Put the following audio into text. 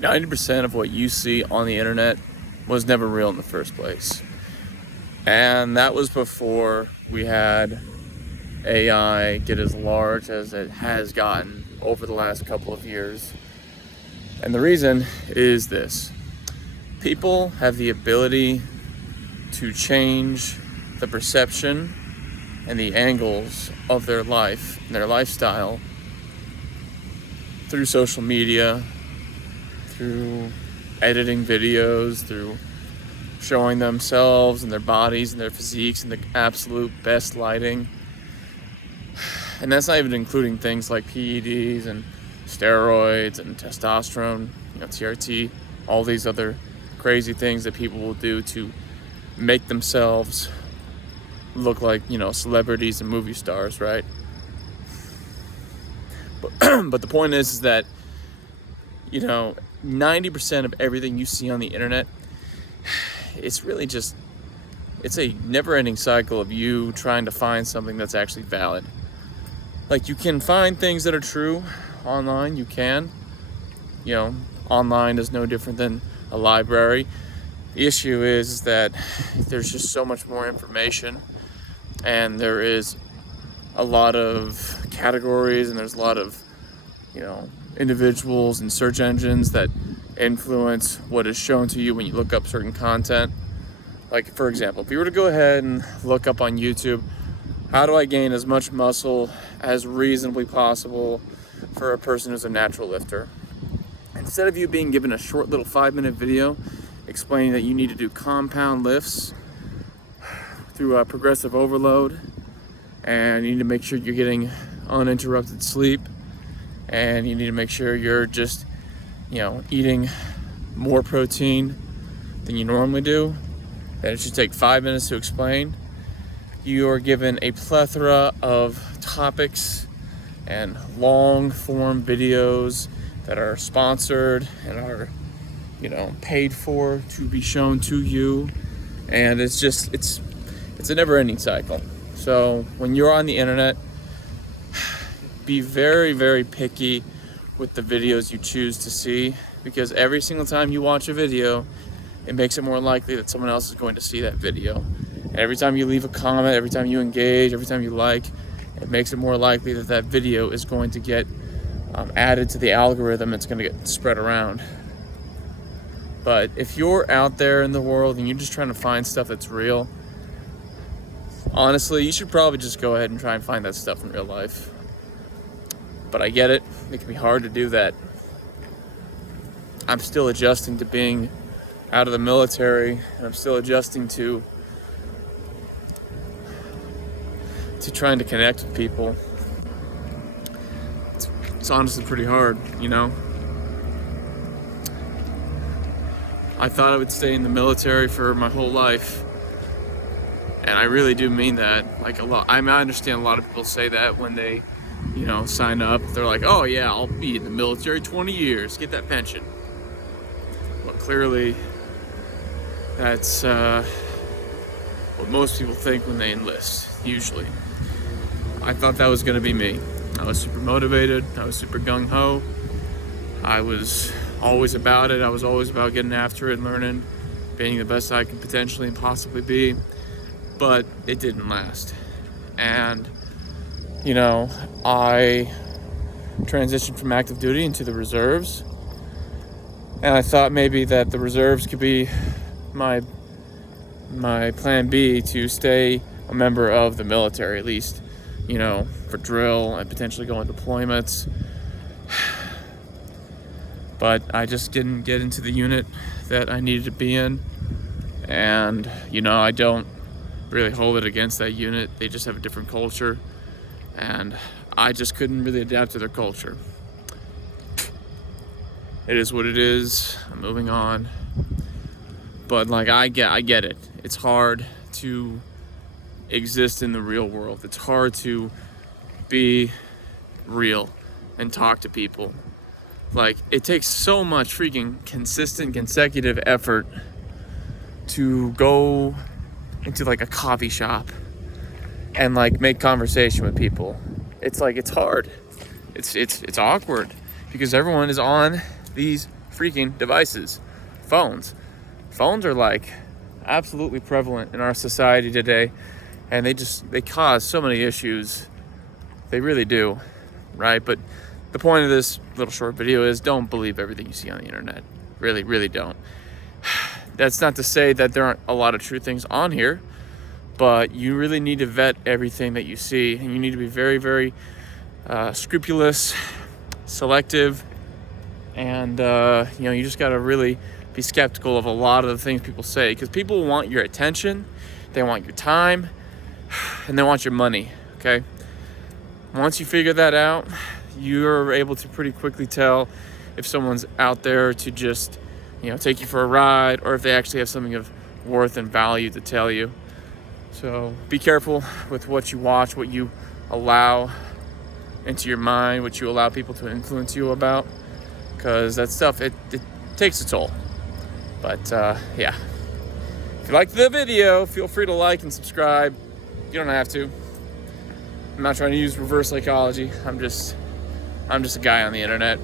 90% of what you see on the internet was never real in the first place. And that was before we had AI get as large as it has gotten over the last couple of years. And the reason is this: people have the ability to change the perception and the angles of their life and their lifestyle through social media, through editing videos, through showing themselves and their bodies and their physiques in the absolute best lighting. And that's not even including things like PEDs and steroids and testosterone, TRT, all these other crazy things that people will do to make themselves look like, celebrities and movie stars, right? But the point is that, 90% of everything you see on the internet, it's really just, it's a never-ending cycle of you trying to find something that's actually valid. Like, you can find things that are true online, you can. Online is no different than a library. The issue is that there's just so much more information, and there is a lot of categories, and there's a lot of, individuals and search engines that influence what is shown to you when you look up certain content. Like, for example, if you were to go ahead and look up on YouTube, how do I gain as much muscle as reasonably possible for a person who's a natural lifter? Instead of you being given a short little 5-minute video explaining that you need to do compound lifts through progressive overload, and you need to make sure you're getting uninterrupted sleep, and you need to make sure you're just, eating more protein than you normally do, that it should take 5 minutes to explain. You are given a plethora of topics and long form videos that are sponsored and are, paid for to be shown to you. And it's a never ending cycle. So when you're on the internet, be very, very picky with the videos you choose to see, because every single time you watch a video, it makes it more likely that someone else is going to see that video. Every time you leave a comment, every time you engage, every time you like, it makes it more likely that that video is going to get added to the algorithm. It's going to get spread around. But if you're out there in the world and you're just trying to find stuff that's real, honestly, you should probably just go ahead and try and find that stuff in real life. But I get it. It can be hard to do that. I'm still adjusting to being out of the military, and I'm still adjusting to trying to connect with people. It's honestly pretty hard, I thought I would stay in the military for my whole life, and I really do mean that. Like, a lot, I understand a lot of people say that when they, sign up. They're like, oh yeah, I'll be in the military 20 years, get that pension. But clearly, that's what most people think when they enlist, usually. I thought that was gonna be me. I was super motivated, I was super gung-ho. I was always about it, I was always about getting after it and learning, being the best I could potentially and possibly be. But it didn't last. And, I transitioned from active duty into the reserves. And I thought maybe that the reserves could be my plan B to stay a member of the military, at least, for drill and potentially go on deployments. But I just didn't get into the unit that I needed to be in. And, I don't really hold it against that unit. They just have a different culture. And I just couldn't really adapt to their culture. It is what it is. I'm moving on. But I get it. It's hard to exist in the real world. It's hard to be real and talk to people. It takes so much freaking consistent, consecutive effort to go into a coffee shop and make conversation with people. It's hard. It's awkward because everyone is on these freaking devices, phones. Phones are like absolutely prevalent in our society today, and they cause so many issues. They really do, right? But the point of this little short video is don't believe everything you see on the internet. Really, really don't. That's not to say that there aren't a lot of true things on here, but you really need to vet everything that you see, and you need to be very, very scrupulous, selective, and you just got to really be skeptical of a lot of the things people say, because people want your attention, they want your time, and they want your money. Okay, once you figure that out, you're able to pretty quickly tell if someone's out there to just take you for a ride, or if they actually have something of worth and value to tell you. So be careful with what you watch, what you allow into your mind, what you allow people to influence you about, because that stuff, it takes a toll. But yeah, if you liked the video, feel free to like and subscribe. You don't have to. I'm not trying to use reverse psychology. I'm just a guy on the internet.